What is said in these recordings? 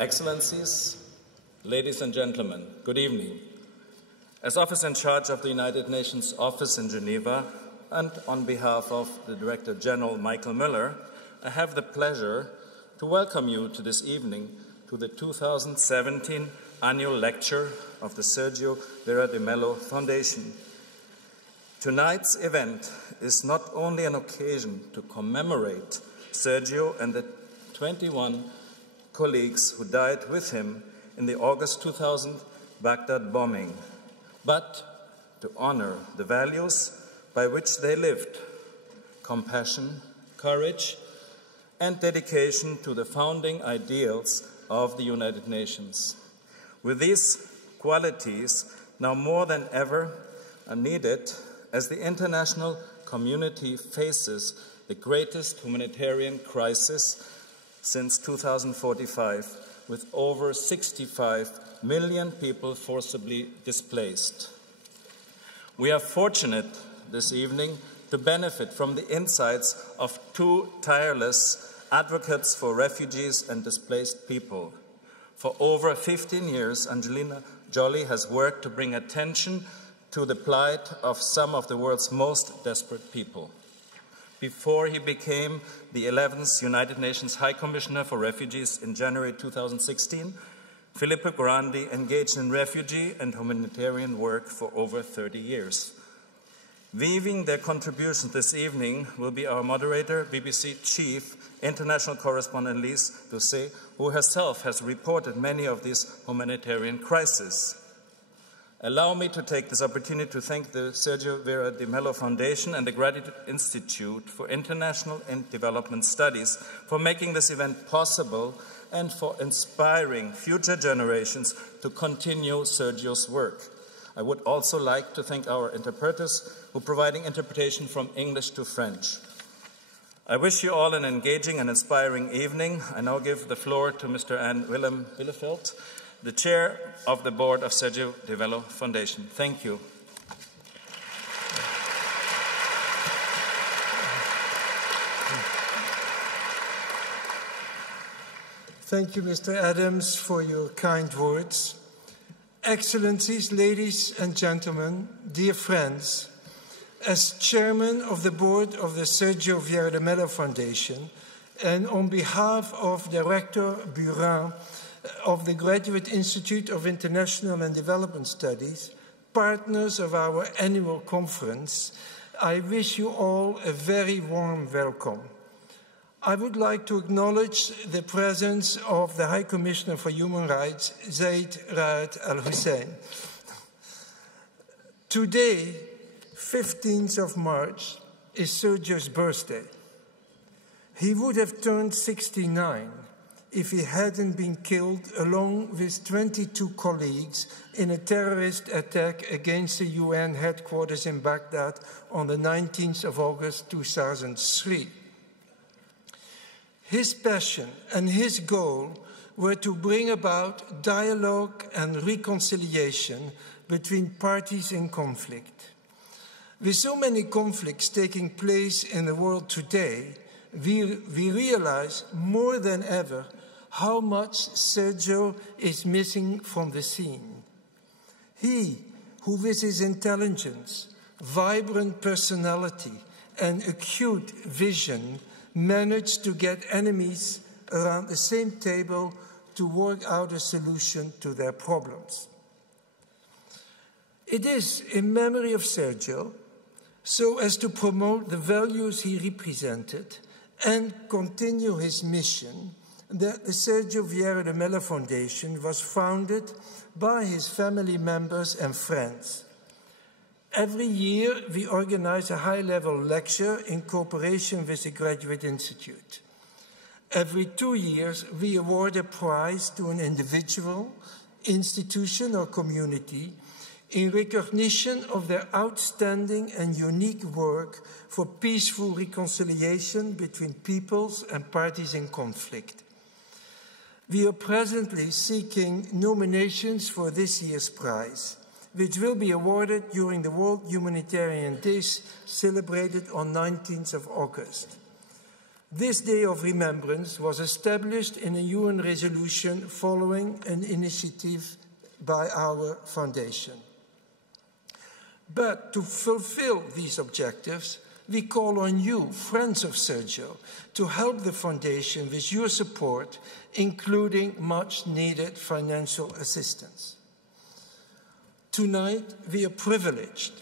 Excellencies, ladies and gentlemen, good evening. As officer in charge of the United Nations office in Geneva and on behalf of the Director General Michael Müller, I have the pleasure to welcome you to this evening to the 2017 annual lecture of the Sergio Vieira de Mello Foundation. Tonight's event is not only an occasion to commemorate Sergio and the 21 colleagues who died with him in the August 2000 Baghdad bombing, but to honor the values by which they lived: compassion, courage, and dedication to the founding ideals of the United Nations. With these qualities, now more than ever, are needed as the international community faces the greatest humanitarian crisis since 2045, with over 65 million people forcibly displaced. We are fortunate this evening to benefit from the insights of two tireless advocates for refugees and displaced people. For over 15 years, Angelina Joly has worked to bring attention to the plight of some of the world's most desperate people. Before he became the 11th United Nations High Commissioner for Refugees in January 2016, Filippo Grandi engaged in refugee and humanitarian work for over 30 years. Weaving their contributions this evening will be our moderator, BBC Chief International Correspondent Lise Doucet, who herself has reported many of these humanitarian crises. Allow me to take this opportunity to thank the Sergio Vieira de Mello Foundation and the Gratitude Institute for International and Development Studies for making this event possible and for inspiring future generations to continue Sergio's work. I would also like to thank our interpreters who are providing interpretation from English to French. I wish you all an engaging and inspiring evening. I now give the floor to Mr. Anne Willem Bielefeld, the chair of the board of Sergio de Mello Foundation. Thank you. Thank you, Mr. Adams, for your kind words. Excellencies, ladies and gentlemen, dear friends, as chairman of the board of the Sergio Vieira de Mello Foundation and on behalf of Director Burin of the Graduate Institute of International and Development Studies, partners of our annual conference, I wish you all a very warm welcome. I would like to acknowledge the presence of the High Commissioner for Human Rights, Zeid Ra'ad Al Hussein. Today, 15th of March, is Sergio's birthday. He would have turned 69 if he hadn't been killed along with 22 colleagues in a terrorist attack against the UN headquarters in Baghdad on the 19th of August 2003. His passion and his goal were to bring about dialogue and reconciliation between parties in conflict. With so many conflicts taking place in the world today, we realize more than ever how much Sergio is missing from the scene. He, who with his intelligence, vibrant personality, and acute vision, managed to get enemies around the same table to work out a solution to their problems. It is in memory of Sergio, so as to promote the values he represented and continue his mission, that the Sergio Vieira de Mello Foundation was founded by his family members and friends. Every year, we organize a high-level lecture in cooperation with the Graduate Institute. Every 2 years, we award a prize to an individual, institution, or community in recognition of their outstanding and unique work for peaceful reconciliation between peoples and parties in conflict. We are presently seeking nominations for this year's prize, which will be awarded during the World Humanitarian Days celebrated on 19th of August. This Day of Remembrance was established in a UN resolution following an initiative by our foundation. But to fulfill these objectives, we call on you, friends of Sergio, to help the foundation with your support, including much-needed financial assistance. Tonight, we are privileged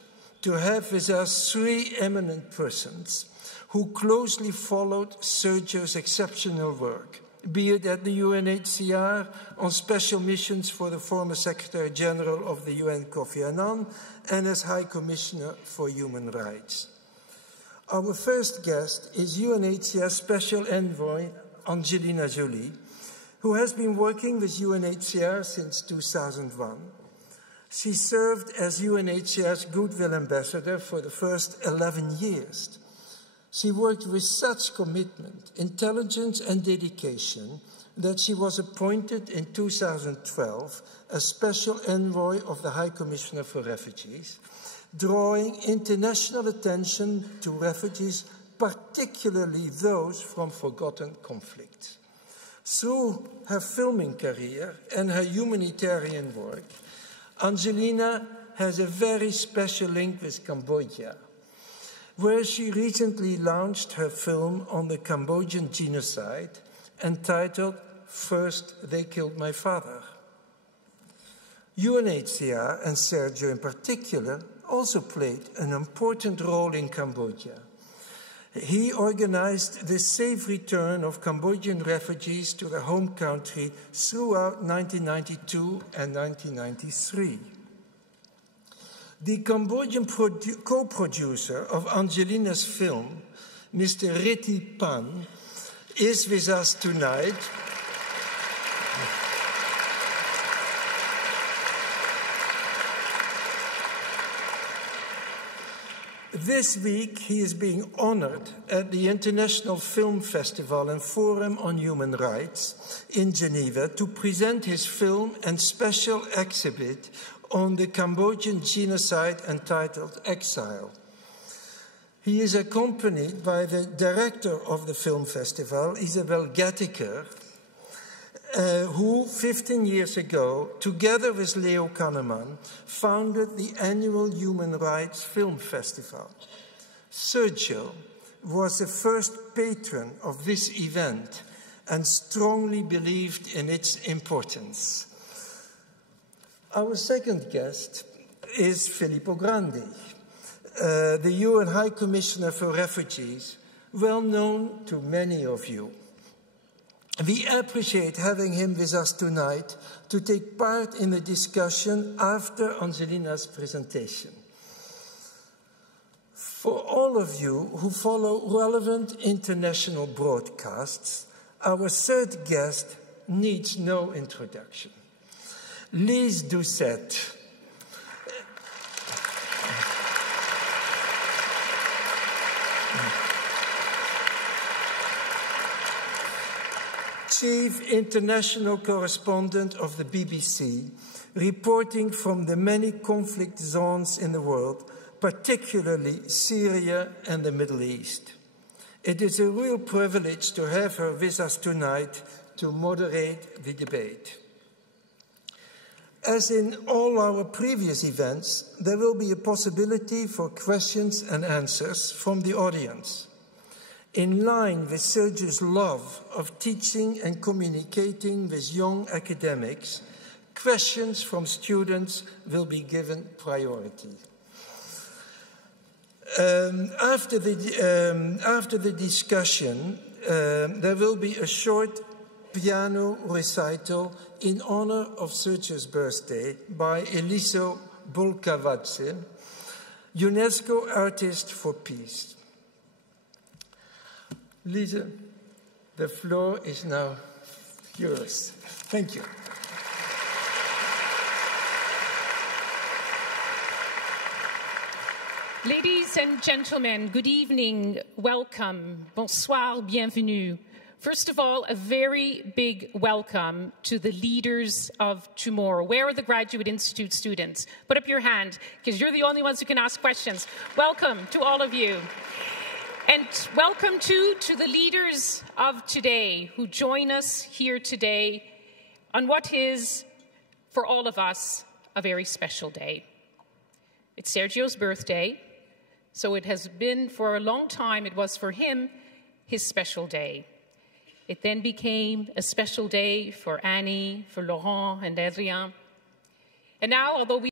to have with us three eminent persons who closely followed Sergio's exceptional work, be it at the UNHCR, on special missions for the former Secretary General of the UN, Kofi Annan, and as High Commissioner for Human Rights. Our first guest is UNHCR Special Envoy Angelina Joly, who has been working with UNHCR since 2001. She served as UNHCR's Goodwill Ambassador for the first 11 years. She worked with such commitment, intelligence, and dedication that she was appointed in 2012 as Special Envoy of the High Commissioner for Refugees, drawing international attention to refugees, particularly those from forgotten conflicts. Through her filming career and her humanitarian work, Angelina has a very special link with Cambodia, where she recently launched her film on the Cambodian genocide entitled First They Killed My Father. UNHCR, and Sergio in particular, also played an important role in Cambodia. He organized the safe return of Cambodian refugees to their home country throughout 1992 and 1993. The Cambodian co-producer of Angelina's film, Mr. Riti Pan, is with us tonight. This week, he is being honored at the International Film Festival and Forum on Human Rights in Geneva to present his film and special exhibit on the Cambodian genocide entitled Exile. He is accompanied by the director of the film festival, Isabel Gattiker, who 15 years ago, together with Leo Kahneman, founded the annual Human Rights Film Festival. Sergio was the first patron of this event and strongly believed in its importance. Our second guest is Filippo Grandi, the UN High Commissioner for Refugees, well known to many of you. We appreciate having him with us tonight to take part in the discussion after Angelina's presentation. For all of you who follow relevant international broadcasts, our third guest needs no introduction. Lise Doucette. Chief International Correspondent of the BBC, reporting from the many conflict zones in the world, particularly Syria and the Middle East. It is a real privilege to have her with us tonight to moderate the debate. As in all our previous events, there will be a possibility for questions and answers from the audience. In line with Sergio's love of teaching and communicating with young academics, questions from students will be given priority. After the discussion, there will be a short piano recital in honor of Sergio's birthday by Eliso Bolkavadze, UNESCO Artist for Peace. Lisa, the floor is now yours. Thank you. Ladies and gentlemen, good evening, welcome, bonsoir, bienvenue. First of all, a very big welcome to the leaders of tomorrow. Where are the Graduate Institute students? Put up your hand, because you're the only ones who can ask questions. Welcome to all of you. And welcome to the leaders of today who join us here today on what is, for all of us, a very special day. It's Sergio's birthday, so it has been for a long time, it was for him, his special day. It then became a special day for Annie, for Laurent and Adrien. And now, although we